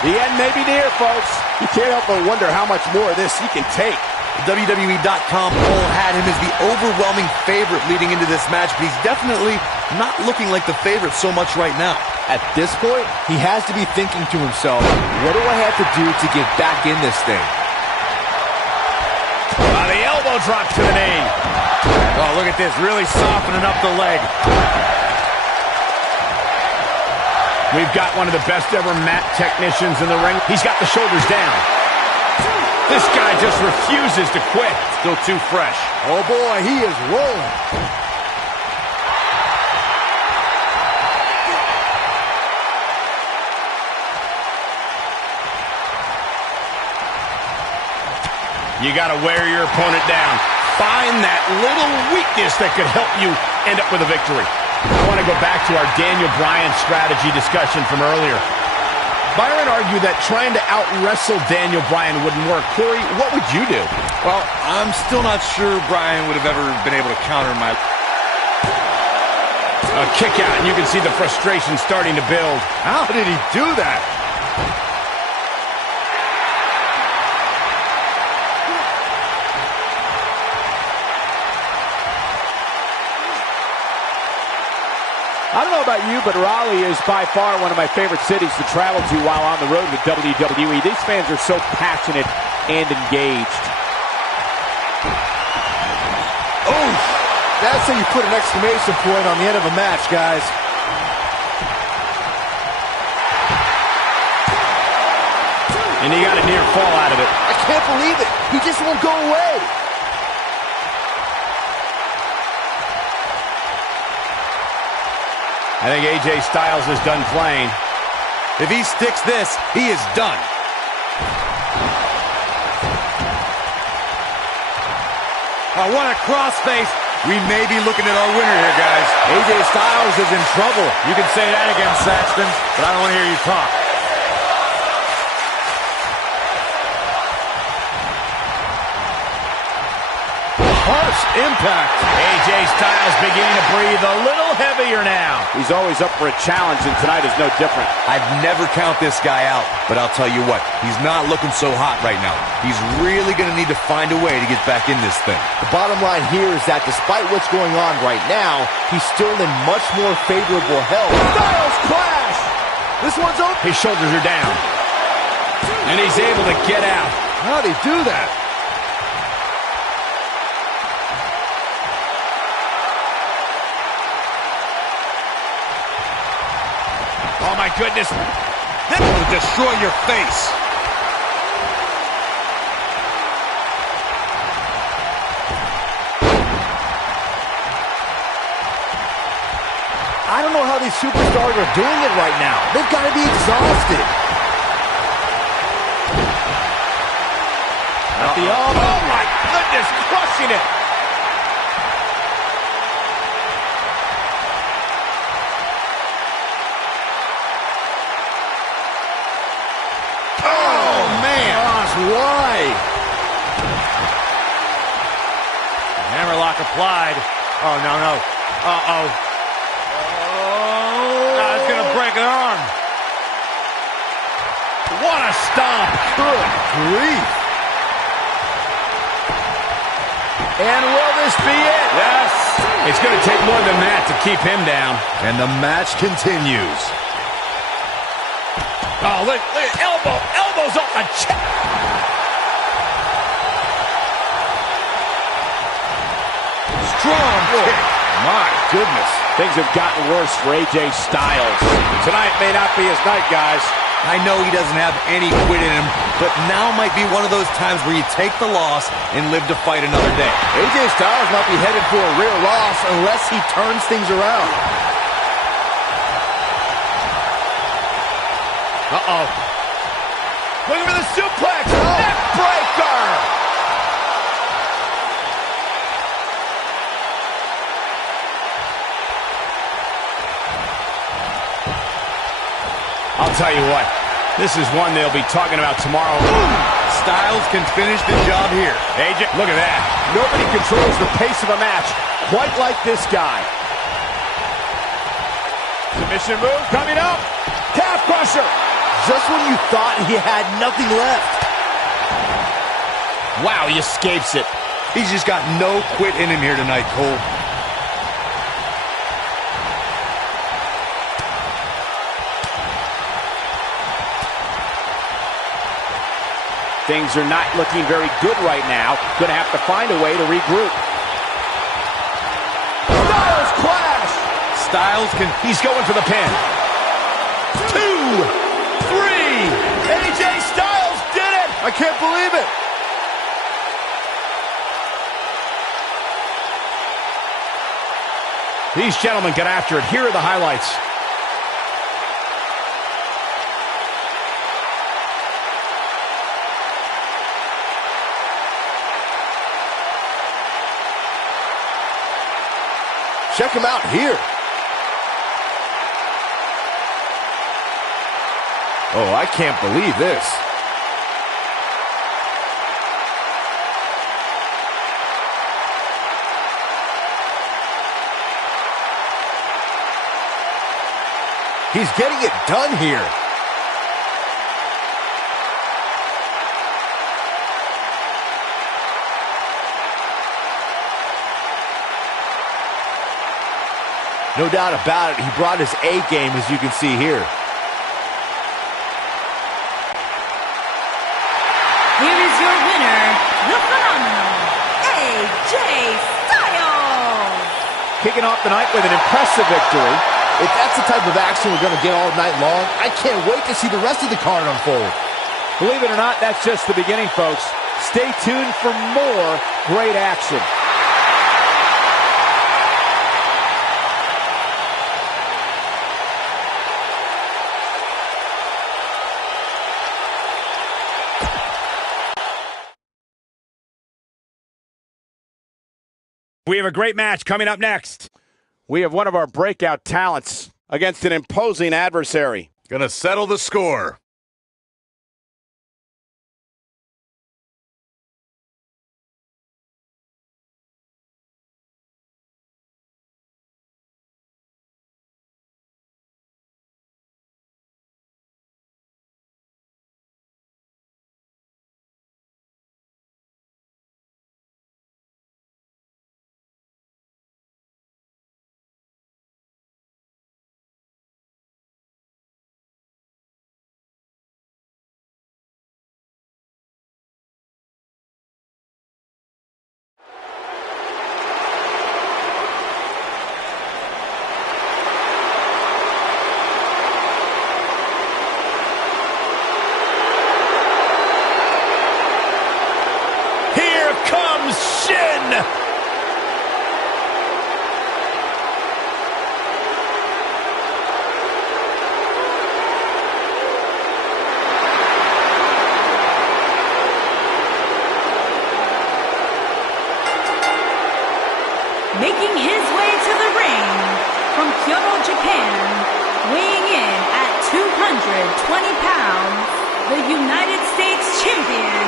The end may be near, folks. You can't help but wonder how much more of this he can take. WWE.com poll had him as the overwhelming favorite leading into this match, but he's definitely not looking like the favorite so much right now. At this point, he has to be thinking to himself, what do I have to do to get back in this thing? The elbow drop to the knee. Oh, look at this. Really softening up the leg. We've got one of the best ever mat technicians in the ring. He's got the shoulders down. This guy just refuses to quit. Still too fresh. Oh boy, he is rolling. You got to wear your opponent down. Find that little weakness that could help you end up with a victory. I want to go back to our Daniel Bryan strategy discussion from earlier. Byron argued that trying to out-wrestle Daniel Bryan wouldn't work. Corey, what would you do? Well, I'm still not sure Bryan would have ever been able to counter my... A kick out, and you can see the frustration starting to build. How did he do that? I don't know about you, but Raleigh is by far one of my favorite cities to travel to while on the road with WWE. These fans are so passionate and engaged. Oh, that's how you put an exclamation point on the end of a match, guys. And he got a near fall out of it. I can't believe it. He just won't go away. I think AJ Styles is done playing. If he sticks this, he is done. Oh, what a crossface. We may be looking at our winner here, guys. AJ Styles is in trouble. You can say that again, Saxton, but I don't want to hear you talk. Harsh impact. AJ Styles beginning to breathe a little heavier now. He's always up for a challenge, and tonight is no different. I'd never count this guy out, but I'll tell you what, he's not looking so hot right now. He's really going to need to find a way to get back in this thing. The bottom line here is that despite what's going on right now, he's still in much more favorable health. Styles clash! This one's over. His shoulders are down. And he's able to get out. How'd he do that? Oh, my goodness. That will destroy your face. I don't know how these superstars are doing it right now. They've got to be exhausted. Oh, my goodness, crushing it. applied. Oh, no, no. Uh-oh. Oh. It's going to break an arm. What a stomp. Good grief. And will this be it? Yes. It's going to take more than that to keep him down. And the match continues. Oh, look, elbows off the chest. Strong kick. My goodness. Things have gotten worse for AJ Styles. Tonight may not be his night, guys. I know he doesn't have any quit in him, but now might be one of those times where you take the loss and live to fight another day. AJ Styles might be headed for a rear loss unless he turns things around. Uh-oh. Looking for the suplex. Neck breaker. I'll tell you what, this is one they'll be talking about tomorrow. Styles can finish the job here. AJ, look at that. Nobody controls the pace of a match quite like this guy. Submission move coming up. Calf crusher. Just when you thought he had nothing left. Wow, he escapes it. He's just got no quit in him here tonight, Cole. Things are not looking very good right now. Gonna have to find a way to regroup. Styles clash! Styles can... He's going for the pin. 2, 3. AJ Styles did it! I can't believe it. These gentlemen get after it. Here are the highlights. Check him out here. Oh, I can't believe this. He's getting it done here. No doubt about it, he brought his A game, as you can see here. Here is your winner, the phenomenal AJ Styles. Kicking off the night with an impressive victory. If that's the type of action we're going to get all night long, I can't wait to see the rest of the card unfold. Believe it or not, that's just the beginning, folks. Stay tuned for more great action. We have a great match coming up next. We have one of our breakout talents against an imposing adversary. Gonna settle the score. Making his way to the ring from Kyoto, Japan, weighing in at 220 pounds, the United States Champion,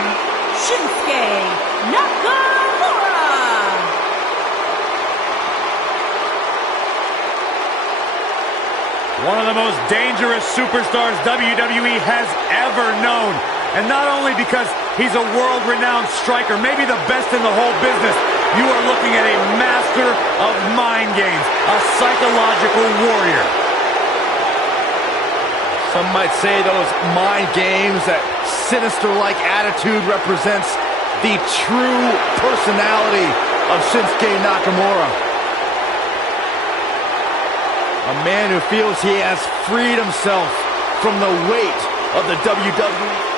Shinsuke Nakamura. of the most dangerous superstars WWE has ever known. And not only because he's a world-renowned striker, maybe the best in the whole business, you are looking at a master of mind games, a psychological warrior. Some might say those mind games, that sinister-like attitude represents the true personality of Shinsuke Nakamura. A man who feels he has freed himself from the weight of the WWE.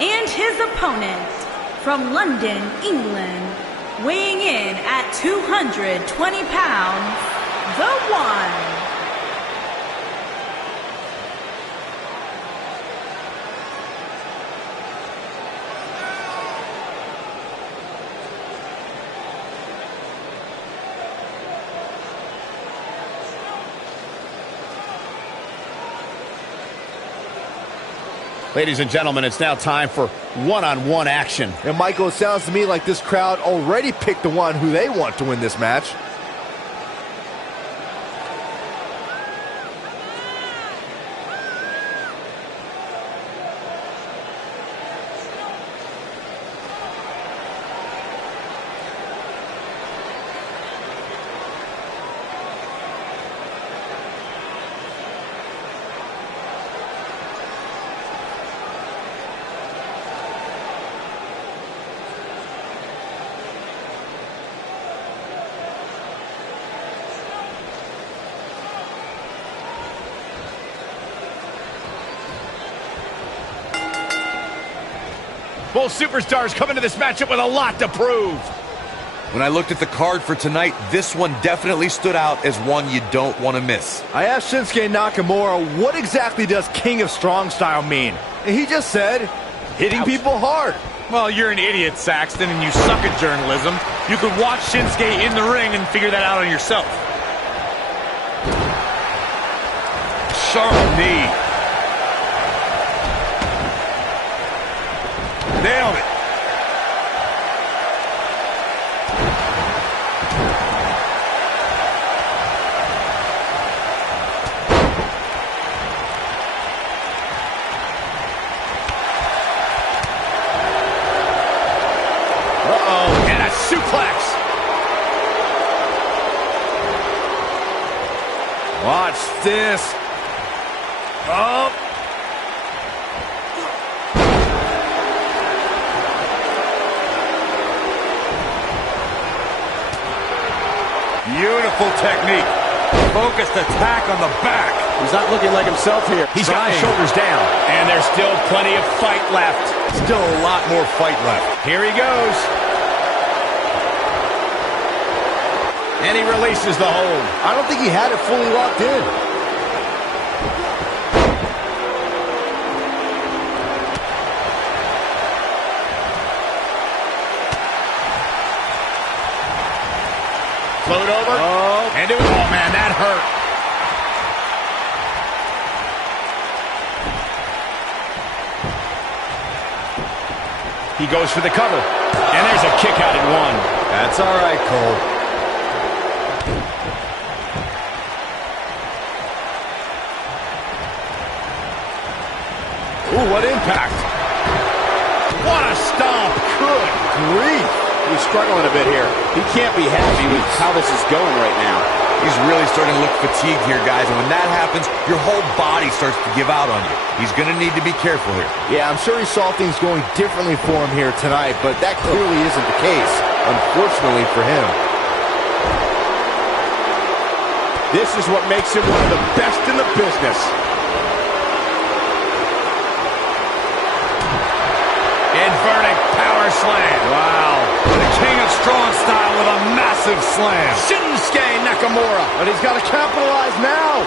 And his opponent, from London, England, weighing in at 220 pounds, the One. Ladies and gentlemen, it's now time for one-on-one action. And Michael, it sounds to me like this crowd already picked the one who they want to win this match. Both superstars come into this matchup with a lot to prove. When I looked at the card for tonight, this one definitely stood out as one you don't want to miss. I asked Shinsuke Nakamura, what exactly does King of Strong Style mean? And he just said, hitting people hard. Well, you're an idiot, Saxton, and you suck at journalism. You could watch Shinsuke in the ring and figure that out on yourself. Sharp knee. Nailed it. Uh-oh, and a suplex. Watch this. Oh. Beautiful technique. Focused attack on the back. He's not looking like himself here. He's got his shoulders down. And there's still plenty of fight left. Still a lot more fight left. Here he goes. And he releases the hold. I don't think he had it fully locked in. Float over. Oh. And oh man, that hurt. He goes for the cover. And there's a kick out at one. That's all right, Cole. Ooh, what impact. What a stomp. Good grief. He's struggling a bit here. He can't be happy with how this is going right now. He's really starting to look fatigued here, guys. And when that happens, your whole body starts to give out on you. He's going to need to be careful here. Yeah, I'm sure he saw things going differently for him here tonight, but that clearly isn't the case, unfortunately for him. This is what makes him one of the best in the business. Inverted power slam. Wow. The King of Strong Style with a massive slam. Shinsuke Nakamura. But he's got to capitalize now.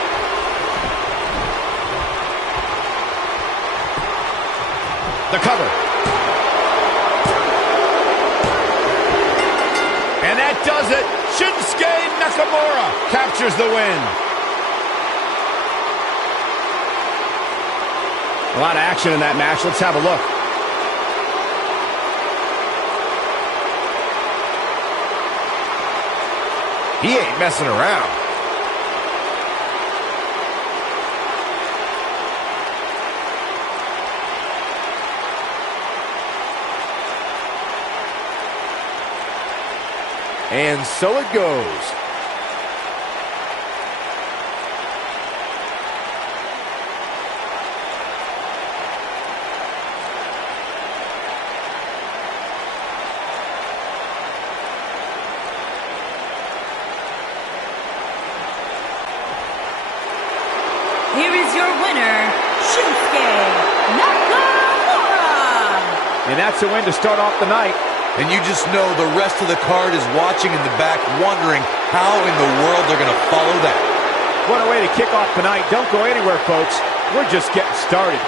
The cover. And that does it. Shinsuke Nakamura captures the win. A lot of action in that match. Let's have a look. He ain't messing around. And so it goes. Here is your winner, Shinsuke Nakamura. And that's a win to start off the night. And you just know the rest of the card is watching in the back, wondering how in the world they're going to follow that. What a way to kick off tonight. Don't go anywhere, folks. We're just getting started.